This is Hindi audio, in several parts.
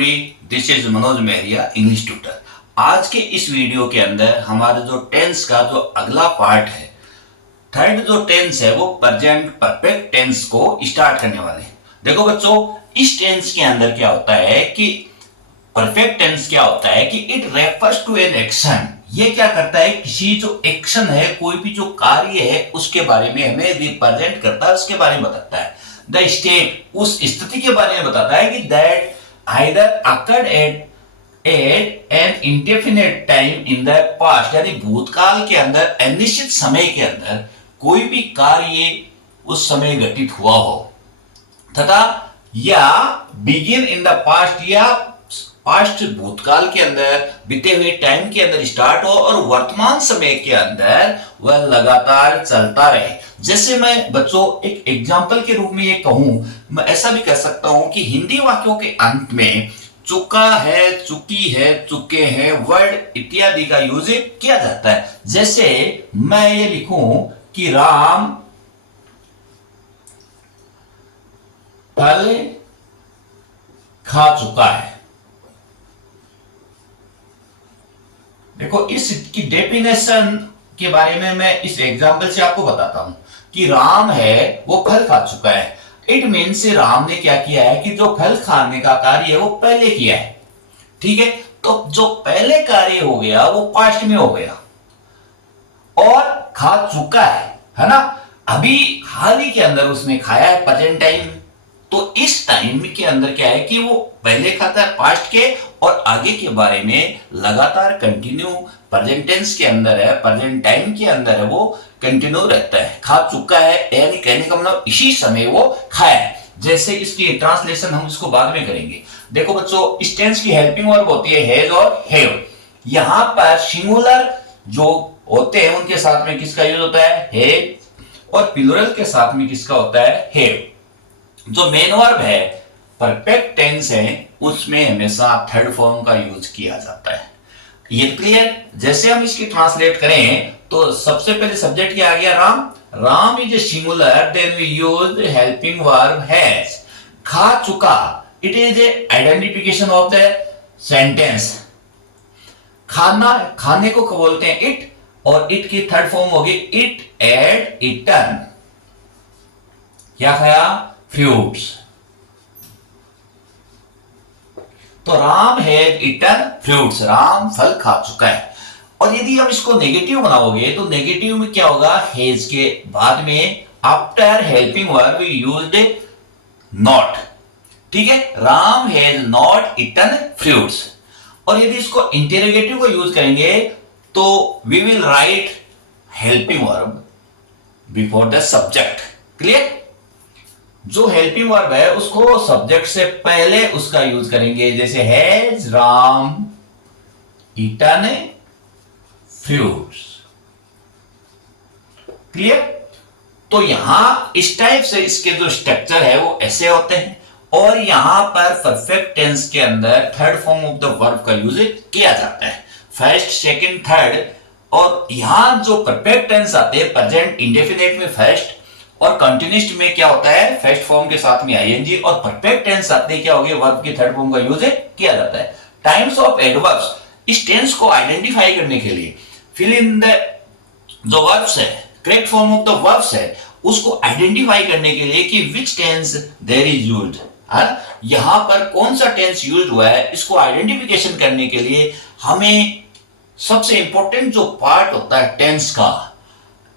Everybody, this is Manoj Mehariya, English tutor. आज के इस वीडियो के अंदर हमारे जो टेंस का जो अगला पार्ट है, थर्ड जो टेंस है, वो प्रेजेंट परफेक्ट टेंस को स्टार्ट करने वाले हैं। देखो बच्चों, इस टेंस के अंदर क्या होता है कि परफेक्ट टेंस क्या होता है कि it refers to an action. ये क्या करता है, किसी जो एक्शन है, कोई भी जो कार्य है, उसके बारे में हमें रिप्रेजेंट करता है, उसके बारे में बताता है। द स्टेट, उस स्थिति के बारे में बताता है कि that either occurred at an indefinite time in the past, यानी भूतकाल के अंदर अनिश्चित समय के अंदर कोई भी कार्य उस समय घटित हुआ हो, तथा या बिगिन इन द पास्ट, या पास्ट भूतकाल के अंदर बीते हुए टाइम के अंदर स्टार्ट हो और वर्तमान समय के अंदर वह लगातार चलता रहे। जैसे मैं बच्चों एक एग्जांपल के रूप में ये कहूं, मैं ऐसा भी कह सकता हूं कि हिंदी वाक्यों के अंत में चुका है, चुकी है, चुके हैं, वर्ड इत्यादि का यूज किया जाता है। जैसे मैं ये लिखूं कि राम फल खा चुका है। देखो, इसकी डेफिनेशन के बारे में मैं इस एग्जांपल से आपको बताता हूं कि राम है वो फल खा चुका है। इट मीन्स राम ने क्या किया है कि जो फल खाने का कार्य है वो पहले किया है। ठीक है, तो जो पहले कार्य हो गया वो पास्ट में हो गया और खा चुका है ना। अभी हाल ही के अंदर उसने खाया है, प्रेजेंट टाइम। तो इस टाइम के अंदर क्या है कि वो पहले खाता है पास्ट के, और आगे के बारे में लगातार कंटिन्यू प्रेजेंट टेंस के अंदर है, प्रेजेंट टाइम के अंदर है, वो कंटिन्यू रहता है। खा चुका है यानी कहने का मतलब इसी समय वो खाया है। जैसे इसकी ट्रांसलेशन हम इसको बाद में करेंगे। देखो बच्चों, इस टेंस की हेल्पिंग वर्ब होती है हैज और हैव। यहां पर सिंगुलर जो होते हैं उनके साथ में किसका यूज होता है, हैव, और प्लूरल के साथ में किसका होता है, हैव। जो मेन वर्ब है, परफेक्ट टेंस है, उसमें हमेशा थर्ड फॉर्म का यूज किया जाता है। ये क्लियर? जैसे हम इसकी ट्रांसलेट करें तो सबसे पहले सब्जेक्ट क्या आ गया, Ram. Ram is a singular, then we use helping verb has. खा चुका, it is a identification of the sentence. खाना, खाने को बोलते हैं इट, और इट की थर्ड फॉर्म होगी इट एड इटन। क्या खाया, फ्रूट्स। तो Ram has eaten fruits, Ram फल खा चुका है। और यदि हम इसको नेगेटिव बनाओगे तो नेगेटिव में क्या होगा, हैज के बाद में after helping verb we used not. ठीक है, Ram has not eaten fruits. और यदि इसको इंटेरोगेटिव को यूज करेंगे तो we will write helping verb before the subject. Clear? जो हेल्पिंग वर्ब है उसको सब्जेक्ट से पहले उसका यूज करेंगे। जैसे has Ram eaten fruits. Clear? तो यहां इस टाइप से इसके जो स्ट्रक्चर है वो ऐसे होते हैं, और यहां पर परफेक्ट टेंस के अंदर third form of the verb का यूज किया जाता है, फर्स्ट, सेकंड, थर्ड। और यहां जो परफेक्ट टेंस आते हैं, प्रेजेंट इंडेफिनिट में फर्स्ट, और कंटिन्यूस्ट में क्या होता है, फर्स्ट फॉर्म के साथ में आईएनजी, और परफेक्ट टेंस आते हैं क्या हो गया, वर्ब की थर्ड फॉर्म का यूज किया जाता है। टाइम्स ऑफ एडवर्ब्स, इस टेंस को आइडेंटिफाई करने के लिए फिल इन द जो वर्ब्स है, correct form of the verbs है, उसको आइडेंटिफाई करने के लिए कि विच टेंस देयर इज यूज्ड, यहां पर कौन सा टेंस यूज हुआ है, इसको आइडेंटिफिकेशन करने के लिए हमें सबसे इंपॉर्टेंट जो पार्ट होता है टेंस का,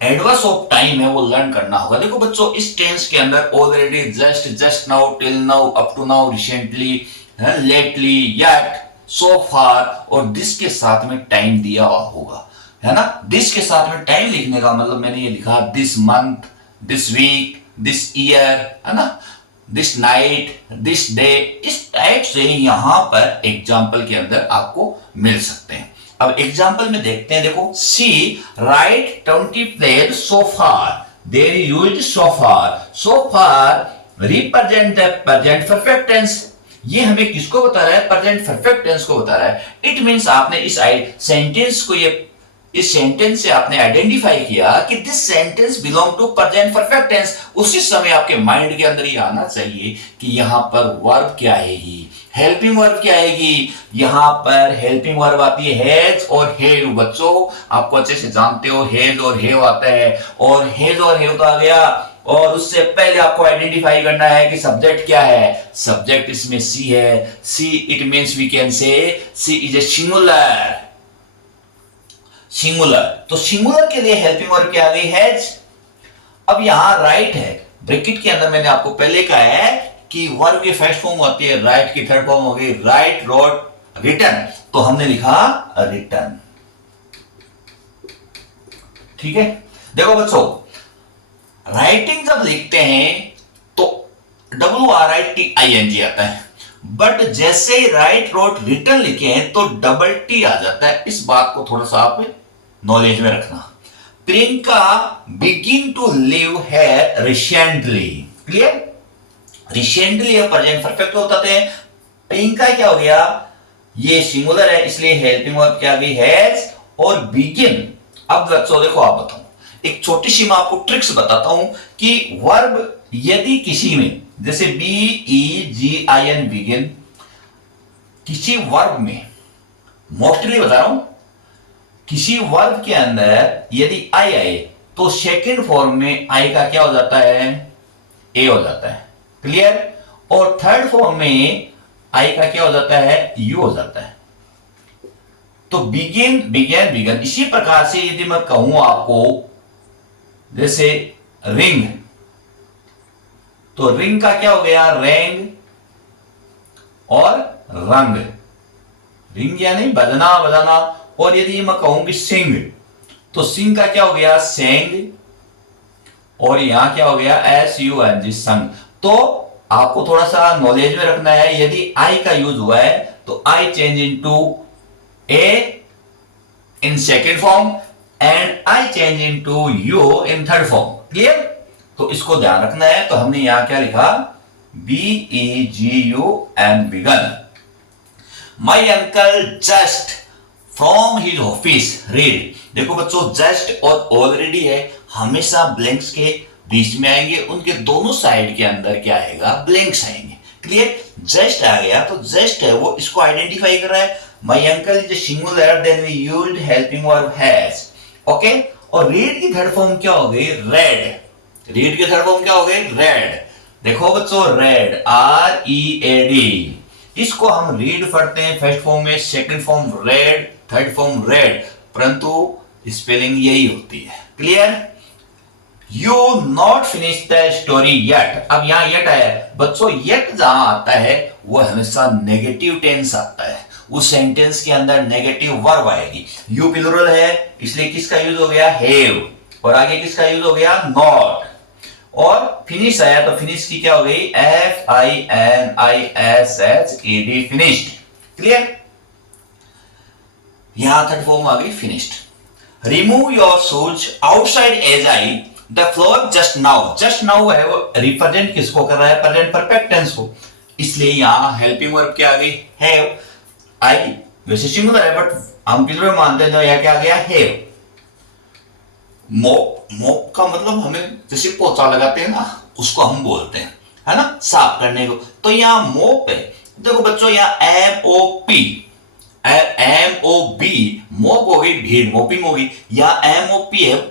एडवर्स ऑफ टाइम है, वो लर्न करना होगा। देखो बच्चों, इस टेंस के अंदर already, just, just now, till now, up to now, recently, lately, yet, so far, और दिस के साथ में टाइम दिया होगा, है ना। दिस के साथ में टाइम लिखने का मतलब मैंने ये लिखा this month, this week, this year, है ना, दिस नाइट, दिस डे। इस टाइप से यहां पर एग्जाम्पल के अंदर आपको मिल सकते हैं। अब एग्जाम्पल में देखते हैं। देखो, see right 20 plate so far, there is used so far. So far represent the present perfect tense. ये हमें किसको बता रहा है, प्रेजेंट परफेक्ट टेंस को बता रहा है। इट मींस आपने इस सेंटेंस को, ये इस सेंटेंस से आपने आइडेंटिफाई किया कि this sentence belong to present perfect tense. उसी समय आपके माइंड के अंदर ये आना चाहिए कि यहां पर वर्ब क्या है, ही हेल्पिंग वर्ब क्या आएगी? यहां पर हेल्पिंग वर्ब आती है हैज और हैव। बच्चों आपको अच्छे से जानते हो हैज और हैव आता है, और हैज और हैव तो आ गया, और उससे पहले आपको आइडेंटिफाई करना है कि सब्जेक्ट क्या है। सब्जेक्ट इसमें सी है। She it means we can say she is a singular. Singular, तो सिंगुलर के लिए हेल्पिंग वर्ब क्या आ गई? हैज। अब यहां राइट है, ब्रैकेट के अंदर मैंने आपको पहले कहा है कि वर्ब की फर्स्ट फॉर्म होती है राइट, की थर्ड फॉर्म हो गई राइट, रोट, रिटन, तो हमने लिखा रिटन। ठीक है, देखो बच्चों राइटिंग जब लिखते हैं तो WRITING आता है, बट जैसे राइट, रोट, रिटन लिखे हैं तो डबल टी आ जाता है। इस बात को थोड़ा सा आप नॉलेज में रखना। प्रियंका बिगिन टू लिव है recently. Clear? Recently present perfect होता है। प्रियंका क्या हो गया? ये सिंगुलर है इसलिए हेल्पिंग वर्ब क्या आ गई? हैज। और बिगिन, अब बच्चों देखो आप बताओ, एक छोटी सी मैं आपको ट्रिक्स बताता हूं कि वर्ब यदि किसी में, जैसे BEGIN बिगिन, किसी वर्ब में, मोस्टली बता रहा हूं, किसी वर्ब के अंदर यदि आई आए तो सेकंड फॉर्म में आई का क्या हो जाता है? ए हो जाता है। क्लियर? और थर्ड फॉर्म में आई का क्या हो जाता है? यू हो जाता है। तो बिगिन, बिगेन, बिगन। इसी प्रकार से यदि मैं कहूं आपको जैसे रिंग, तो रिंग का क्या हो गया? रेंग और रंग। रिंग यानी बजना, बजाना। और यदि मैं कहूं कि सिंग, तो सिंग का क्या हो गया? सेंग। और यहां क्या हो गया? SUNG, संग। तो आपको थोड़ा सा नॉलेज में रखना है, यदि आई का यूज हुआ है तो I change into A in second form and I change into you in third form. Clear? तो इसको ध्यान रखना है। तो हमने यहां क्या लिखा? BEGUN, begun. My uncle just from his office read. देखो बच्चों जस्ट और ऑलरेडी है, हमेशा ब्लैंक्स के बीच में आएंगे, उनके दोनों साइड के अंदर क्या आएगा? ब्लैंक्स आएंगे। क्लियर? जस्ट आ गया तो जस्ट है वो इसको आइडेंटिफाई कर रहा है। My uncle is singular, then we used helping verb has. Okay? और रीड की थर्ड फॉर्म क्या हो गई? रेड। रीड की थर्ड फॉर्म क्या हो गई? रेड। देखो बच्चों रेड, READ, इसको हम रीड पढ़ते हैं फर्स्ट फॉर्म में, second form red, third form red, परंतु स्पेलिंग यही होती है। Clear? You not finish the story yet. अब यहां येट आया है बच्चों, येट जहां आता है वो हमेशा नेगेटिव टेंस आता है, उस सेंटेंस के अंदर नेगेटिव वर्ब आएगी। यू प्लूरल है इसलिए किसका यूज हो गया? हैव। और आगे किसका यूज हो गया? नॉट। और फिनिश आया तो फिनिश की क्या हो गई? FINISHED, finished. क्लियर? यहां थर्ड फॉर्म आ गई finished. Remove your shoes outside as I the floor just now. Just now है वो रिप्रेजेंट किसको कर रहा है? प्रेजेंट परफेक्ट टेंस को, इसलिए यहां हेल्पिंग वर्ब क्या आ गई? हैव। आई वैसे सिंगुलर है बट हम प्लूरल मानते हैं, तो यहां क्या आ गया? हैव। मोप, मोप का मतलब हमें जैसे पोछा लगाते हैं ना, उसको हम बोलते हैं, है ना, साफ करने को। तो यहाँ मोप है। देखो बच्चों यहाँ MOP, मोप हो गई, भीड़, मोपिंग होगी। यहाँ MOP है,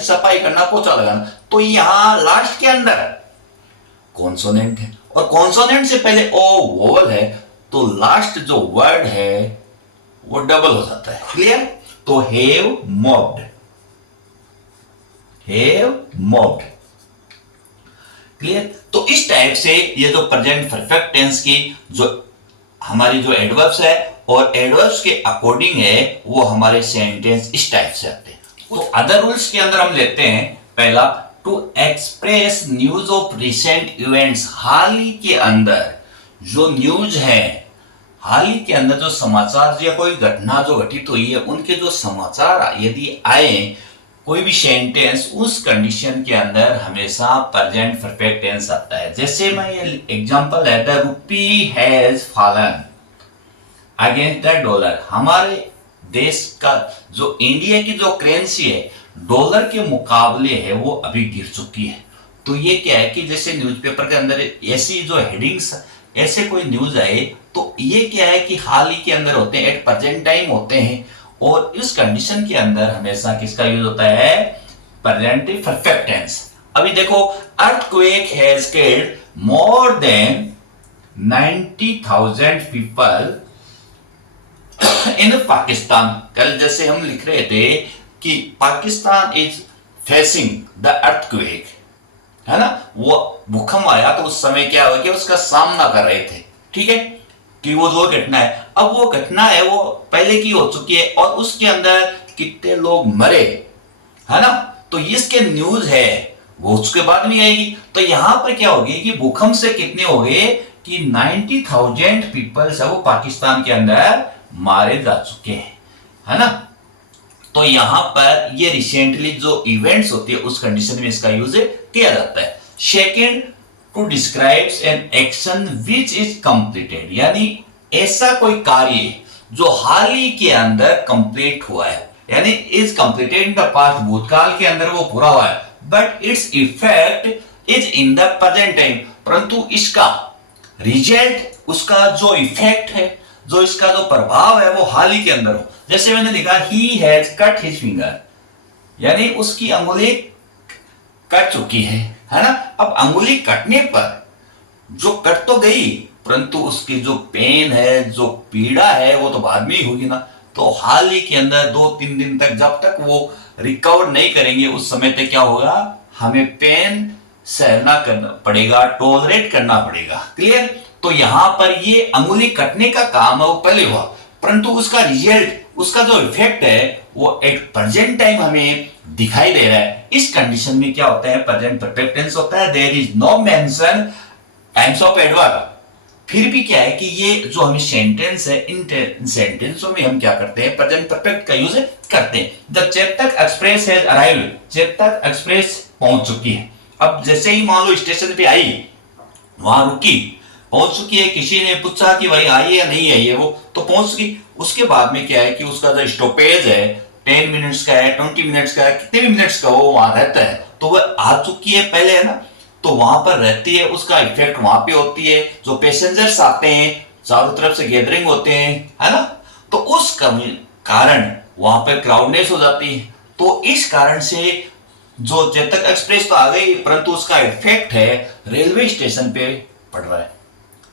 सफाई करना, पोछा लगाना। तो यहाँ लास्ट के अंदर कॉन्सोनेंट है, और कॉन्सोनेंट से पहले ओ वोवल है, तो लास्ट जो वर्ड है वो डबल हो जाता है। क्लियर? तो हैव मोप्ड, हैव मोप्ड। क्लियर? तो इस टाइप से ये जो प्रेजेंट परफेक्ट टेंस की जो हमारी जो एडवर्ब्स है और एडवर्ब्स के अकॉर्डिंग है वो हमारे सेंटेंस इस टाइप से आते हैं। तो अदर रूल्स के अंदर हम लेते हैं पहला, to express news of recent events. हाल ही के अंदर जो न्यूज है, हाल ही के अंदर जो समाचार या कोई घटना जो घटित हुई है उनके जो समाचार यदि आए, कोई भी सेंटेंस उस कंडीशन के अंदर हमेशा प्रेजेंट परफेक्ट टेंस आता है। जैसे मैं ये एग्जांपल है, the rupee has fallen against the dollar. हमारे देश का जो इंडिया की जो करेंसी है डॉलर के मुकाबले है वो अभी गिर चुकी है। तो ये क्या है कि जैसे न्यूज़पेपर के अंदर ऐसी जो हेडिंग्स ऐसे कोई न्यूज आए तो ये क्या है कि हाल ही के अंदर होते हैं, एट प्रेजेंट टाइम होते हैं, और इस कंडीशन के अंदर हमेशा किसका यूज होता है, प्रेजेंट परफेक्ट टेंस। अभी देखो, earthquake has killed more than 90,000 people in Pakistan. कल जैसे हम लिख रहे थे कि Pakistan is facing the earthquake, है ना, वो भूकंप आया तो उस समय क्या हुआ कि उसका सामना कर रहे थे, ठीक है, कि वो जो घटना है, अब वो घटना है वो पहले की हो चुकी है और उसके अंदर कितने लोग मरे, है ना, तो इसके न्यूज है वो उसके बाद में आएगी। तो यहां पर क्या होगी कि भूकंप से कितने हो गए कि 90,000 पीपल्स है वो पाकिस्तान के अंदर मारे जा चुके हैं, है ना। तो यहां पर ये रिसेंटली जो इवेंट्स होती है उस कंडीशन में इसका यूज किया जाता है। Second, to describes an action which is completed, यानी ऐसा कोई कार्य जो हाल ही के अंदर कंप्लीट हुआ है, यानी is completed in the past, भूतकाल के अंदर वो पूरा हुआ है, but its effect is in the present time, परंतु इसका रिजल्ट, उसका जो इफेक्ट है, जो इसका जो प्रभाव है वो हाल ही के अंदर हो। जैसे मैंने लिखा he has cut his finger, यानी उसकी अंगुली कट चुकी है ना। अब अंगुली कटने पर जो कट तो गई, परंतु उसकी जो पेन है, जो पीड़ा है, वो तो बाद में ही होगी ना। तो हाल ही के अंदर 2-3 दिन तक, जब तक वो रिकवर नहीं करेंगे उस समय तक क्या होगा, हमें पेन सहना करना पड़ेगा, टॉलरेट करना पड़ेगा। क्लियर। तो यहां पर ये अंगुली कटने का काम है वो पहले हुआ, परंतु उसका रिजल्ट, उसका जो इफेक्ट है वो एट प्रेजेंट टाइम हमें दिखाई दे रहा है। इस कंडीशन में क्या होता है, प्रेजेंट परफेक्ट टेंस होता है। There is no mention times of adverb. फिर भी क्या है कि ये जो हमें सेंटेंस है, इन सेंटेंसों में हम क्या करते हैं, प्रेजेंट परफेक्ट का यूज करते हैं। The Chetak express has arrived, Chetak express पहुंच चुकी है। अब जैसे ही मान लो स्टेशन पे आई, वहां रुकी, पहुंच चुकी है, किसी ने पूछा कि भाई आई है या नहीं आई है, वो तो पहुंच गई। उसके बाद में क्या है कि उसका जो स्टॉपेज है 10 मिनट्स का है, 20 मिनट्स का है, कितने भी मिनट्स का वो वहां रहता है, तो वह आ चुकी है पहले, है ना, तो वहां पर रहती है, उसका इफेक्ट वहां पे होती है। जो पैसेंजर्स आते हैं, चारों तरफ से गैदरिंग होते हैं, है ना, तो उस कारण वहां पर क्राउडनेस हो जाती है। तो इस कारण से जो चेतक एक्सप्रेस तो आ गई, परंतु उसका इफेक्ट है रेलवे स्टेशन पे पड़ रहा है।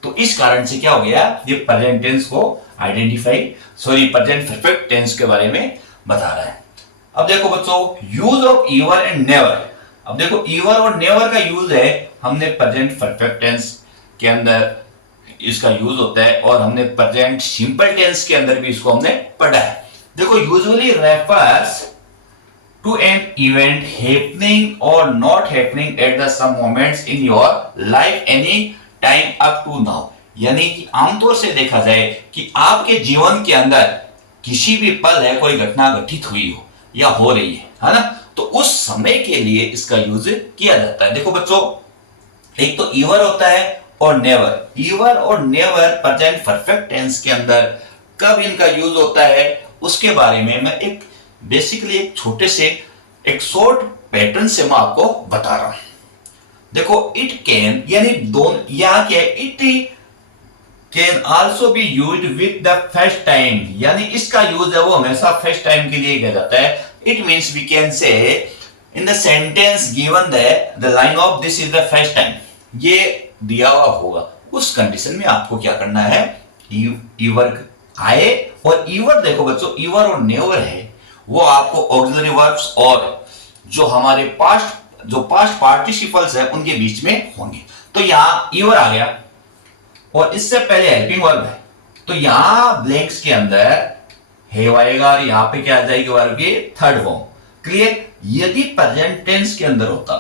तो इस कारण से क्या हो गया, ये प्रेजेंट टेंस को प्रेजेंट परफेक्ट टेंस के बारे में बता रहा है। अब देखो बच्चों, यूज ऑफ ईवर एंड नेवर। अब देखो, ईवर और नेवर का यूज है, हमने प्रेजेंट परफेक्ट टेंस के अंदर इसका यूज होता है, और हमने प्रेजेंट सिंपल टेंस के अंदर भी इसको हमने पढ़ा है। देखो, usually refers to an event happening or not happening at the some moments in your life any time up to now, यानी कि आमतौर से देखा जाए कि आपके जीवन के अंदर किसी भी पल है, कोई घटना घटित हुई हो या हो रही है ना, तो उस समय के लिए इसका यूज किया जाता है। देखो बच्चों, एक तो ईवर होता है और नेवर। ईवर और नेवर प्रेजेंट परफेक्ट टेंस के अंदर कब इनका यूज होता है उसके बारे में मैं एक बेसिकली एक छोटे से एक शॉर्ट पैटर्न से मैं आपको बता रहा हूं। देखो, इट कैन, यानी दोनों, यहां क्या है, it can also be used with the first time, यानी इसका यूज है वो हमेशा फर्स्ट टाइम के लिए किया जाता है। It means we can say in the sentence given the line of this is the first time, ये दिया हुआ होगा, उस कंडीशन में आपको क्या करना है, ईवर आए। और ईवर देखो बच्चों, ईवर और नेवर है वो आपको ऑक्सिलरी वर्ब्स और जो हमारे पास्ट पार्टिसिपल्स है उनके बीच में होंगे। तो यहां ईवर आ गया और इससे पहले हेल्पिंग वर्ब है, तो यहां ब्लैंक्स के अंदर हैव आएगा और यहां पे क्या आ जाएगी, वर्ब की थर्ड फॉर्म। क्लियर। यदि प्रेजेंट टेंस के अंदर होता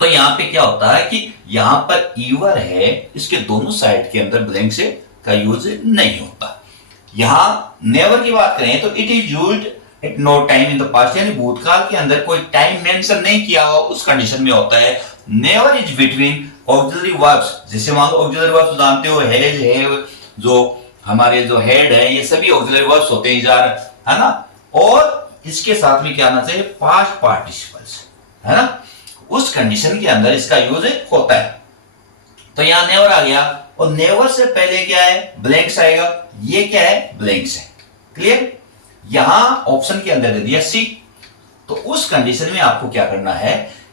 तो यहां पे क्या होता है कि यहां पर ईवर है, इसके दोनों साइड के अंदर ब्लैंक से का यूज नहीं होता। यहां नेवर की बात करें तो it is used at no time in the past, यानी भूतकाल के अंदर कोई टाइम मेंशन नहीं किया हुआ उस कंडीशन में होता है। Never is between auxiliary verbs, जैसे मान लो ऑक्सिलरी वर्ब्स जानते हो, हैज, हैव, जो हमारे जो हेड है ये सभी ऑक्सिलरी वर्ब्स होते हैं, है ना, और इसके साथ में क्या आना चाहिए, पास्ट पार्टिसिपल्स, है ना, उस कंडीशन के अंदर इसका यूज होता है। तो यहां नेवर आ गया, और नेवर से पहले क्या है, ब्लैंक्स आएगा। ये क्या है, ब्लैंक्स है। क्लियर? यहां ऑप्शन के अंदर दे दिया सी। तो उस कंडीशन में आपको क्या करना है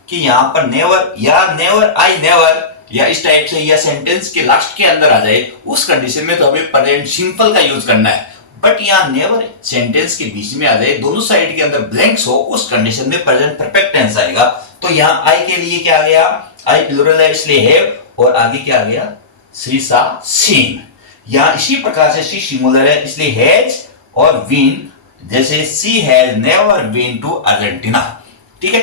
कि यहां पर नेवर या नेवर आई नेवर या इस टाइप से, या सेंटेंस के लास्ट के अंदर आ जाए, उस कंडीशन में तो हमें प्रेजेंट सिंपल का यूज करना है। बट यहां नेवर सेंटेंस के बीच में आ जाए, दोनों साइड के अंदर ब्लैंक्स हो, उस कंडीशन में प्रेजेंट परफेक्ट टेंस आएगा। तो यहां आई के लिए क्या आ गया, आई प्लूरल है इसलिए हैव, और आगे क्या आ गया, सी सा सीन। यहां इसी प्रकार से सी सिंगुलर है इसलिए हैज और बीन, जैसे she has never been to Argentina. ठीक है,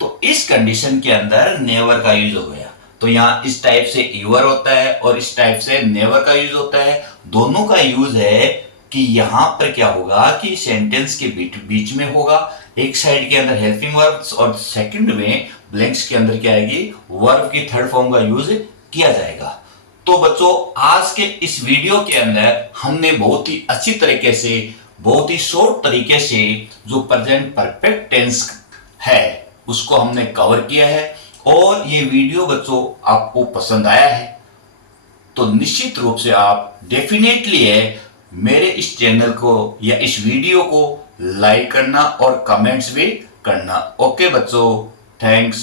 तो इस कंडीशन के अंदर नेवर का यूज हो गया। तो यहां इस टाइप से यूर होता है और इस टाइप से नेवर का यूज होता है। दोनों का यूज है कि यहां पर क्या होगा कि सेंटेंस के बीच में होगा, एक साइड के अंदर हेल्पिंग वर्ब्स और सेकंड में ब्लैंक्स के अंदर क्या आएगी, वर्ब की थर्ड फॉर्म का यूज किया जाएगा। तो बच्चों, आज के इस वीडियो के अंदर हमने बहुत ही अच्छी तरीके से, बहुत ही शॉर्ट तरीके से जो प्रेजेंट परफेक्ट टेंस है उसको हमने कवर किया है। और ये वीडियो बच्चों आपको पसंद आया है तो निश्चित रूप से आप डेफिनेटली है मेरे इस चैनल को या इस वीडियो को लाइक करना और कमेंट्स भी करना। ओके बच्चों, थैंक्स।